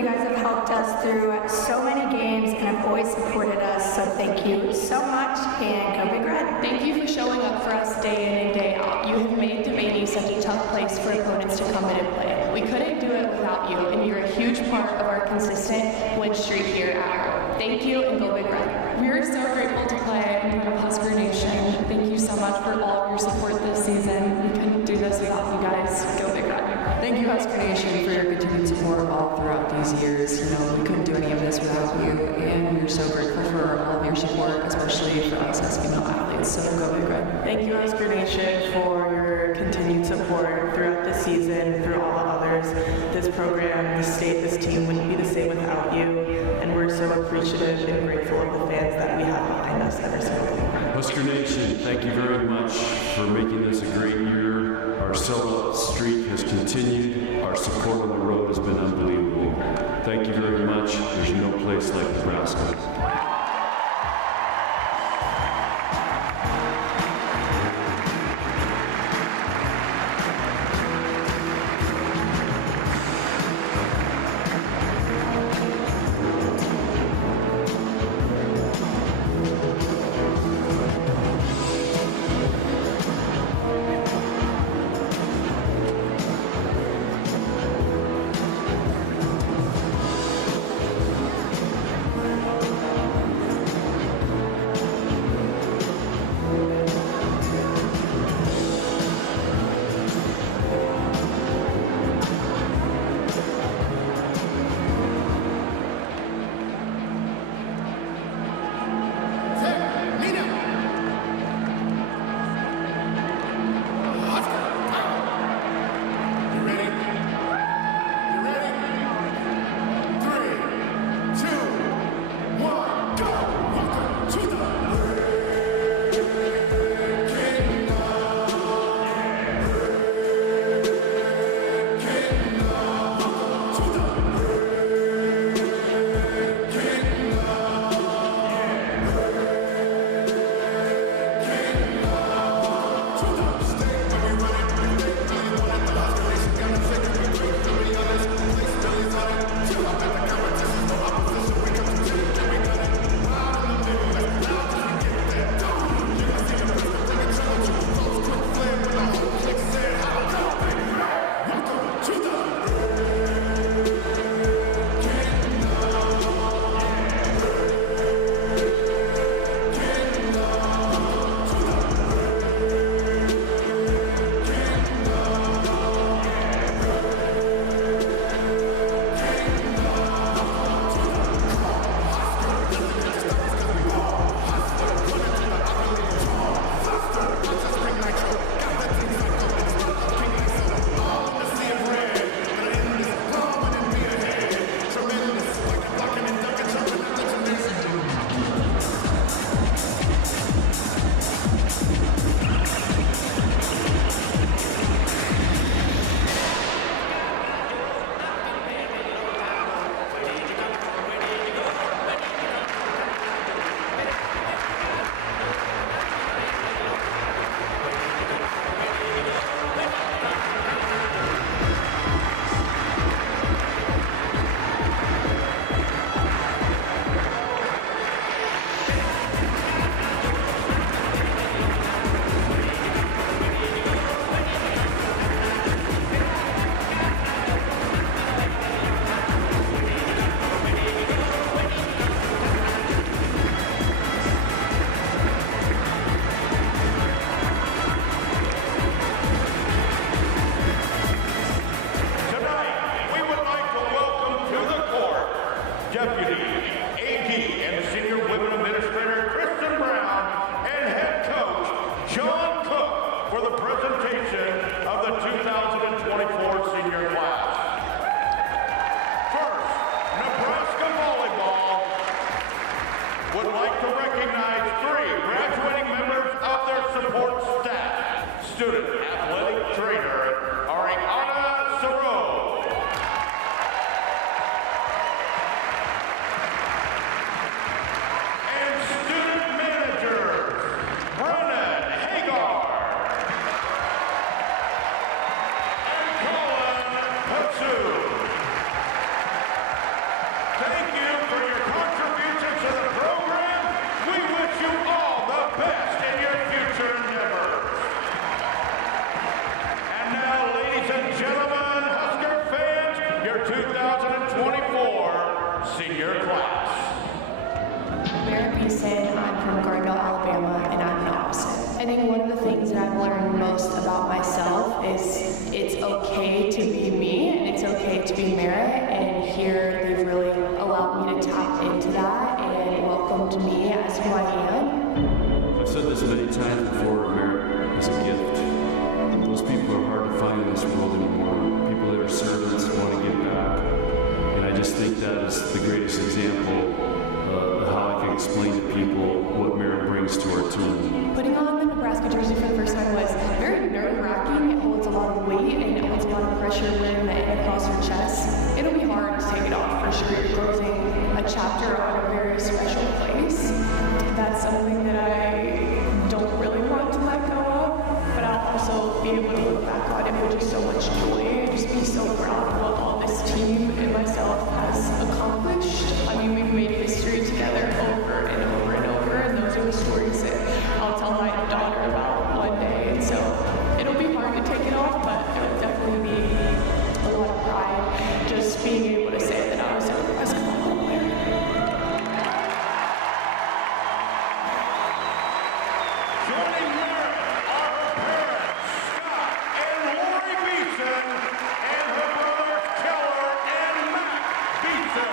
You guys have helped us through so many games and have always supported us, so thank you so much, and go Big Red. Thank you for showing up for us day in and day out. You have made Devaney such a tough place for opponents to come in and play. We couldn't do it without you, and you're a huge part of our consistent win streak here at home. Thank you, and go Big Red. We are so grateful to play in front of Husker Nation. Thank you so much for all of your support this season. We couldn't do this without you guys. Go Big Red. Thank you, Husker Nation, for your continued support all throughout these years. We couldn't do any of this without you, and we're so grateful for all of your support, especially for us as female athletes. So go Big Red. Thank you, Husker Nation, for your continued support throughout the season, through all the others. This program, this state, this team wouldn't be the same without you, and we're so appreciative and grateful of the fans that we have behind us every single day. Husker Nation, thank you very much for making this a great year. Our sellout streak has continued. Our support on the road has been unbelievable. Thank you very much. There's no place like Nebraska. get to be merit, and here they've really allowed me to tap into that and welcomed me as who I am. I've said this many times before, merit is a gift. Those people are hard to find in this world anymore. People that are servants want to give back. And I just think that is the greatest example of how I can explain to people what merit brings to our team. Putting on the Nebraska jersey for the first time was very nerve-wracking. It holds a lot of weight and it holds a lot of pressure when and across your chest. It'll be hard to take it off for sure. You're closing a chapter on a very special place. That's something that I don't really want to let go of, but I'll also be able to look back on it with just so much joy and just be so proud of what all this team and myself has accomplished. I mean, we've made history together over and over and over, and those are the stories that I'll tell my daughter about one day. And so it'll be hard to take it off, but it'll definitely be a lot of pride just being able to say that I was a basketball player. Joining Merit are her parents, Scott and Lori Beeson, and her brothers Keller and Matt Beeson.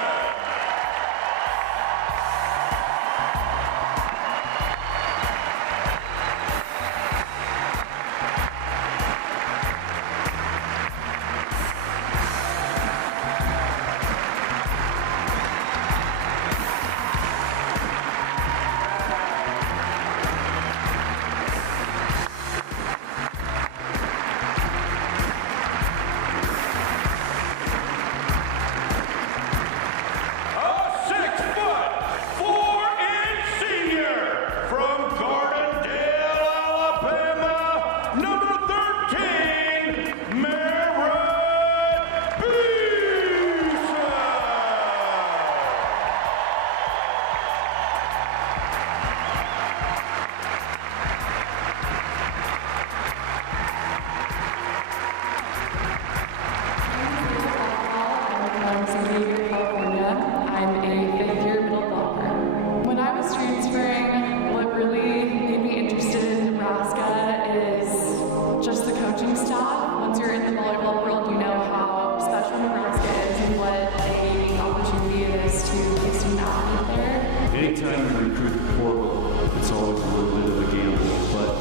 Anytime you recruit the portal, it's always a little bit of a gamble. But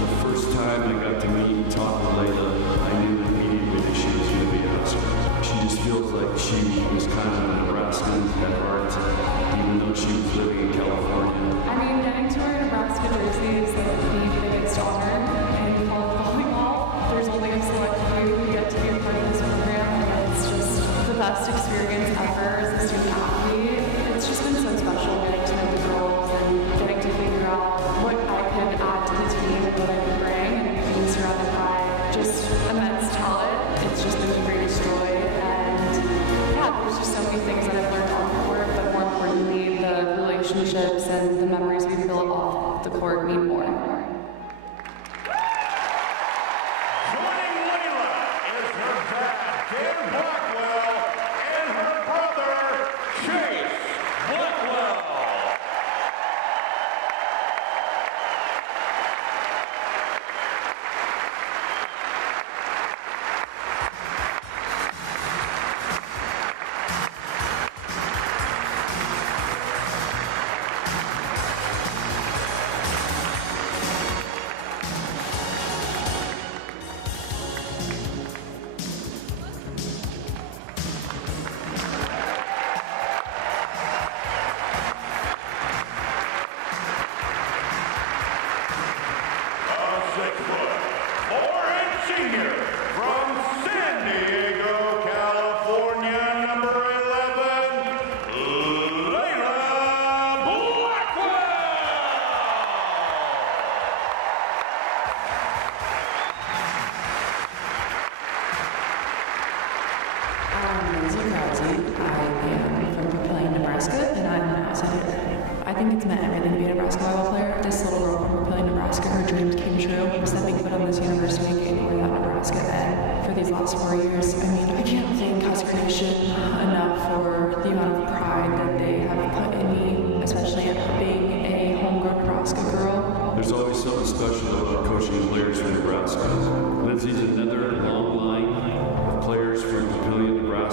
the first time I got to meet and talk with Layla, I knew immediately that she was going to be a Husker. She just feels like she was kind of a Nebraskan at heart, even though she was living in California. I mean, getting to wear a Nebraska jersey is like the biggest honor in college volleyball. There's only a select few who get to be a part of this program, and it's just the best experience ever as a student athlete. It's just been so special getting to know the girls and getting to figure out what I could add to the team and what I could bring, and being surrounded by just immense talent. It's just been the greatest joy, and yeah, there's just so many things that I've learned on the court, but more importantly, the relationships and the memories we built off the court mean more. Joining Layla is her dad, Dan Blackwell, and her brother, Chase Blackwell. Senior from San Diego, California, number 11, Layla Blackwell. I'm Lindsay Krause. I am from Papillion, Nebraska, and I'm an outside hitter. I think it's meant everything to be a Nebraska volleyball player. This little girl from Papillion, Nebraska, her dreams came true. Stepping foot on this university and getting where that Nebraska, and for these last 4 years, I mean, I can't thank Husker Nation enough for the amount of pride that they have put in me, especially being a homegrown Nebraska girl. There's always something special about coaching players from Nebraska. Lindsay's another long line of players from Papillion, Nebraska.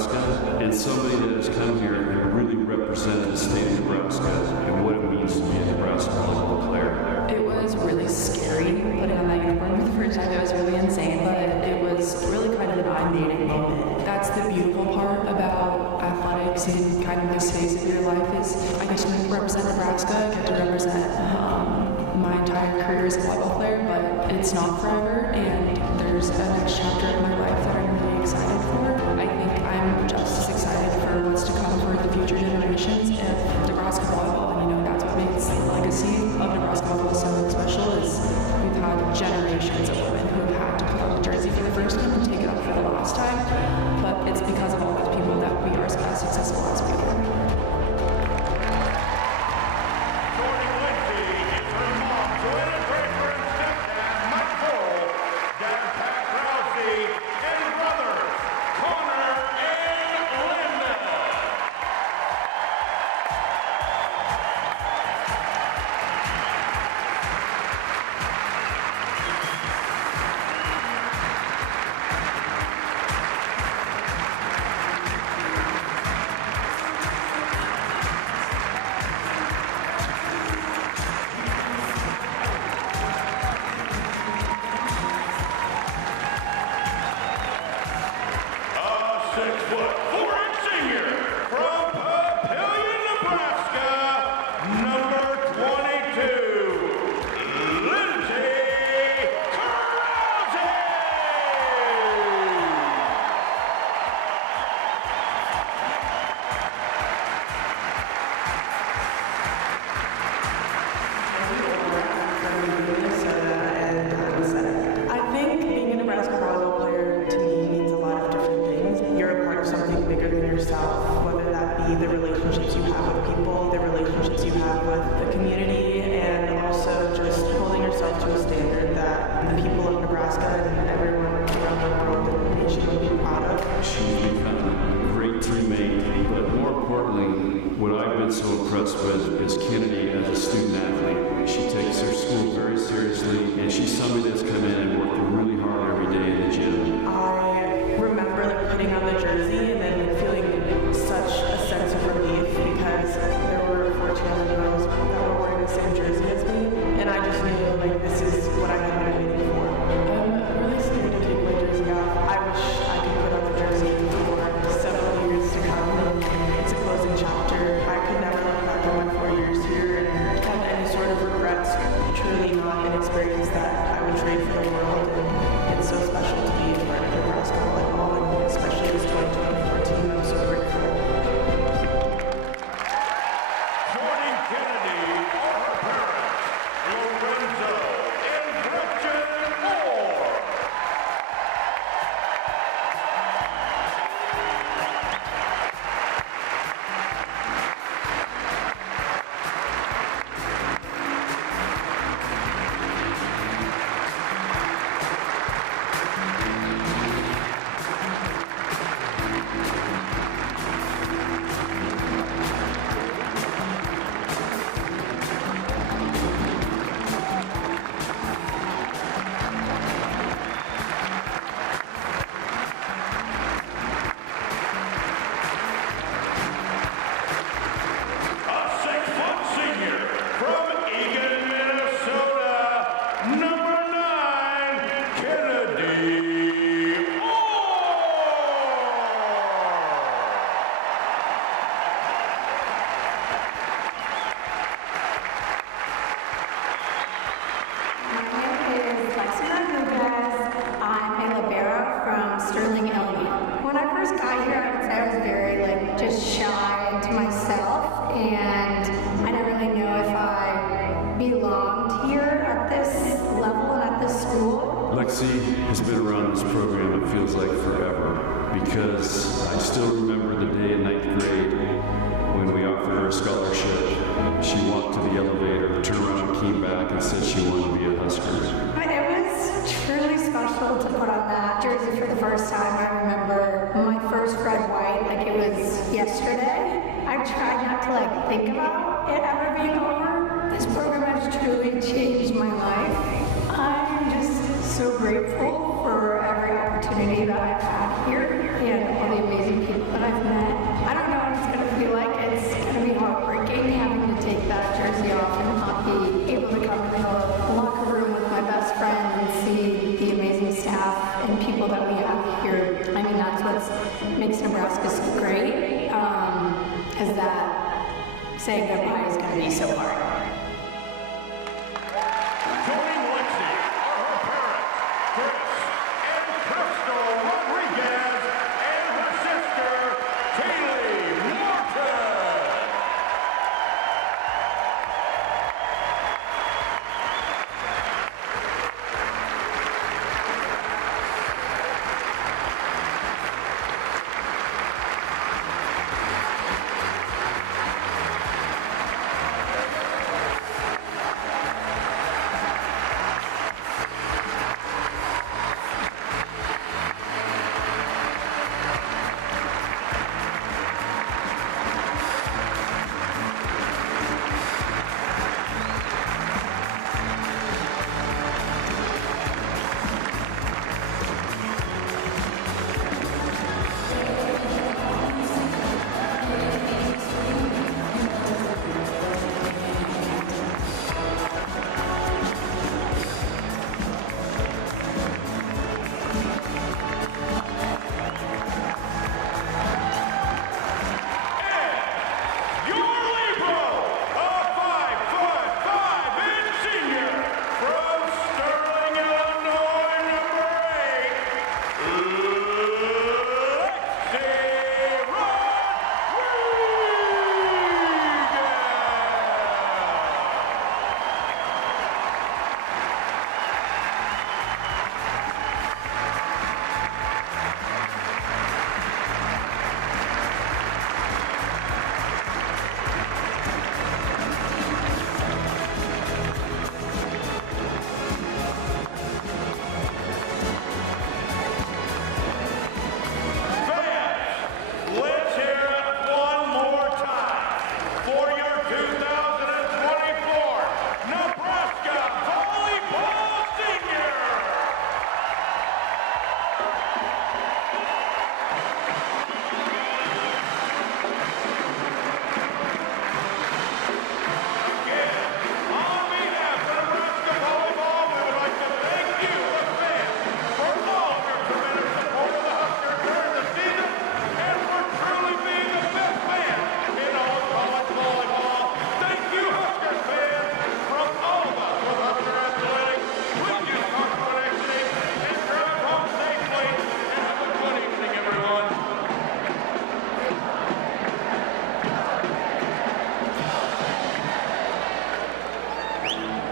that's come here and really represented the state of Nebraska and what it means to be a Nebraska volleyball player? It was really scary putting on that uniform for the first time. It was really insane, but it was really kind of an eye-opening moment. That's the beautiful part about athletics and kind of this phase of your life is I get to represent Nebraska, get to represent my entire career as a volleyball player, but it's not forever, and there's a next chapter in my life that I'm really excited for. I think I'm just as excited for what's to come for the future generations if Nebraska volleyball, and that's what makes the legacy of Nebraska volleyball so special is we've had generations of women who have had to put on the jersey for the first time and take it off for the last time, but it's because of all those people that we are as successful as we are. Whether that be the relationships you have with people, the relationships you have with the community, and also just holding yourself to a standard that the people of Nebraska and everyone around the world and the nation would be proud of. She's become a great teammate, but more importantly, what I've been so impressed with is Kennedy as a student athlete. She takes her school very seriously, and she's somebody that's come in and worked really hard every day in the gym. I remember putting on the jersey and then feeling such a sense of relief because there were 14 other girls that were wearing the same jersey as me, and I just knew this is what I had been waiting for. I'm really scared to take my jersey off. I wish I could put on the jersey for several years to come. It's a closing chapter. I could never look back on my 4 years here and have any sort of regrets. Truly not an experience that I would trade for the world, and it's so special to be a part of Nebraska volleyball, and especially this 2024 team. I'm so grateful. Joining Kennedy are her parents, Lorenzo and Gretchen Moore. And I didn't really know if I belonged here at this level and at this school. Lexi has been around this program, it feels like forever, because I still remember the day in 9th grade when we offered her a scholarship. She walked to the elevator, turned around, came back, and said she wanted to be a Husker. But it was truly special to put on that jersey for the first time. I remember my first red-white like it was yesterday. I've tried not to think about it ever being over. This program has truly changed my life. I'm just so grateful for every opportunity that I've had here and all the amazing people that I've met. I don't know because that saying goodbye is going to be so hard. Joining